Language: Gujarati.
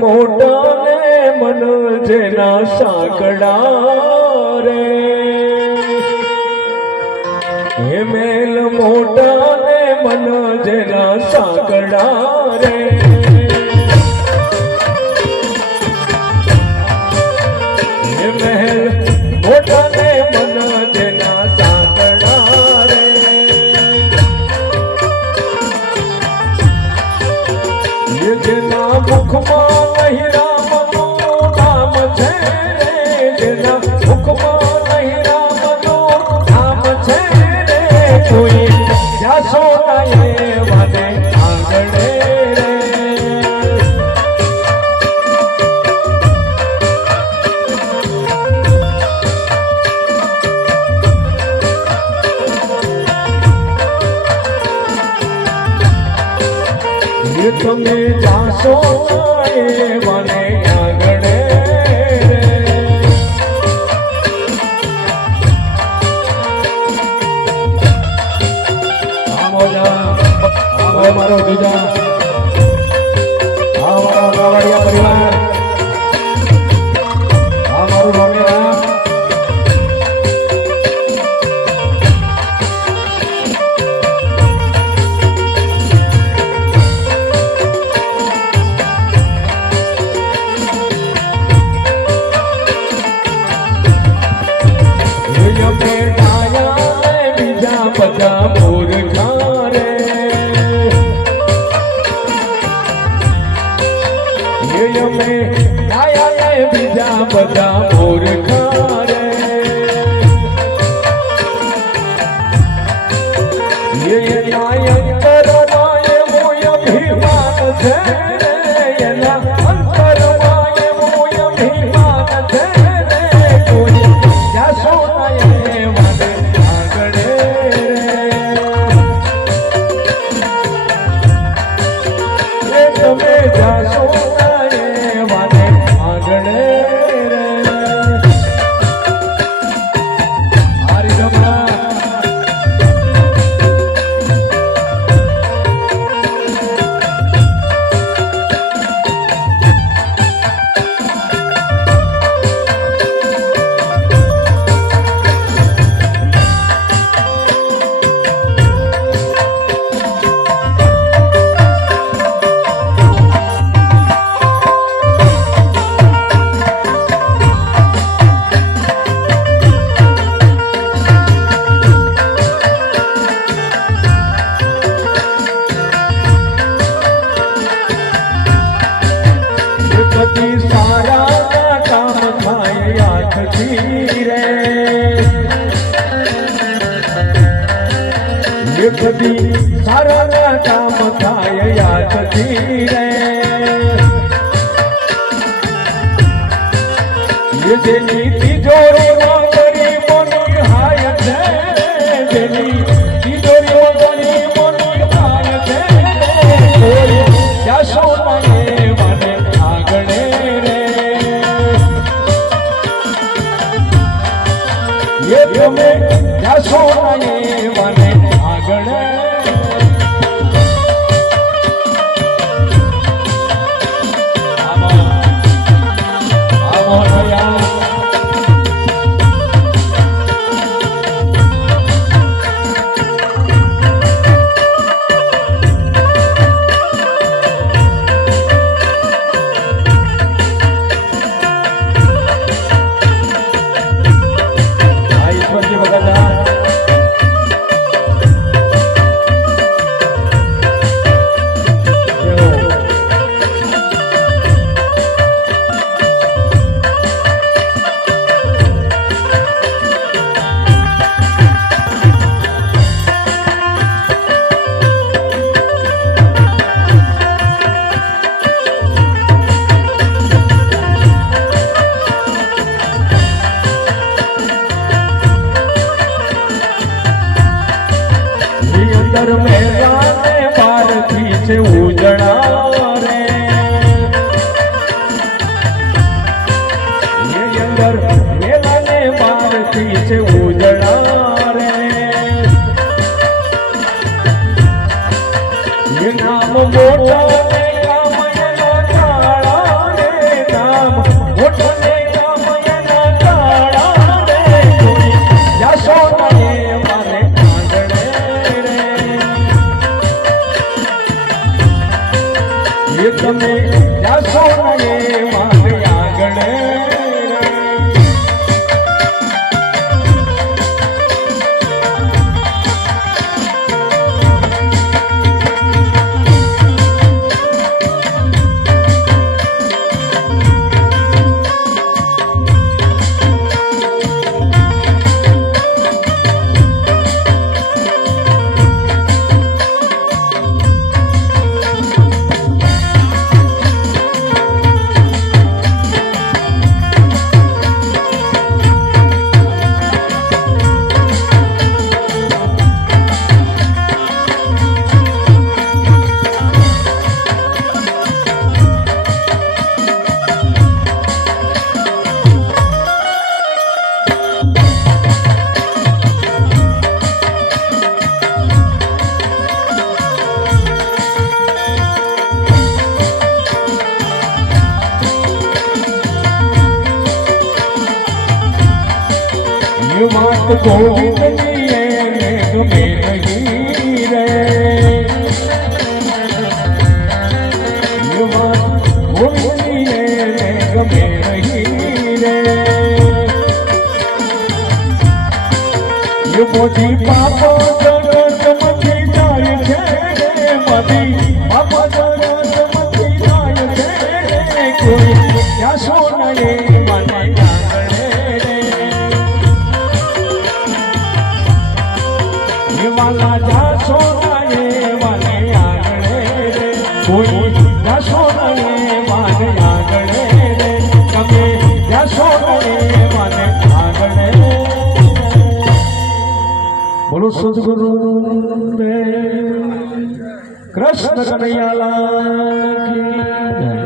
મોટા ને મન જેના સાંકડા રે, હે મેલ મોટા ને મન જેના સાંકડા રે, હે મહેલ મોટા ને મન જેના સાંકડા રે, જેના મુખમાં નહીં રામનું નામ છે, જેના મુખમાં નહીં રામનું નામ છે રે, કોઈ જાસો નાયે વાને આંગણે રે, તમે જાસો નાયે વાને આંગણે રે, મારો બીજા મારો ગાવડિયા પરિવાર, મારું રમેરા બધા મૂર્ખા રે, અમે ગાયા બીજા બધા મૂર્ખા રે, અંતર માય મોય અભિમાન છે, એના અંતર માય મોય અભિમાન છે, કોઈ જાસો નાયે વાને આંગણે, તમે જાસો નાયે વાને આંગણે રે, હારી જમણા સારા કામ થાય આંખથી રે, કદી સારા કામ થાય આંખથી રે, જેની તિજોરીમાં ગરીબોની હાય છે, જેની તિજોરીમાં ગરીબોની હાય છે, કોઈ જાસો નાયે વાને આંગણે રે, તમે જાસો નાયે વાને આંગણે, અંદર મેલાને બારથી છે ઉજળા રે, અંદર મેલાને બારથી છે ઉજળા રે, જોટાને કામયના કાળા રે નામ જોટાને કામયના કાળા રે કોઈ યશોદાએ મારે આંગણે રે એ તમે યશોદાએ મારે આંગણે ये बात गोविंद की है गमे नहीं रे ये बात गोविंद की है गमे नहीं रे ये मोदी पापा जगत मची जाए छे मोदी पापा जगत मची जाए छे कोई क्या सोना ये माने वाला जा सोनाए वाले आंगणे रे कोई जा सोनाए वाले आंगणे रे कभी जा सोनाए वाले आंगणे बोलो सद्गुरु रे कृष्ण कन्हैया लाल की जय।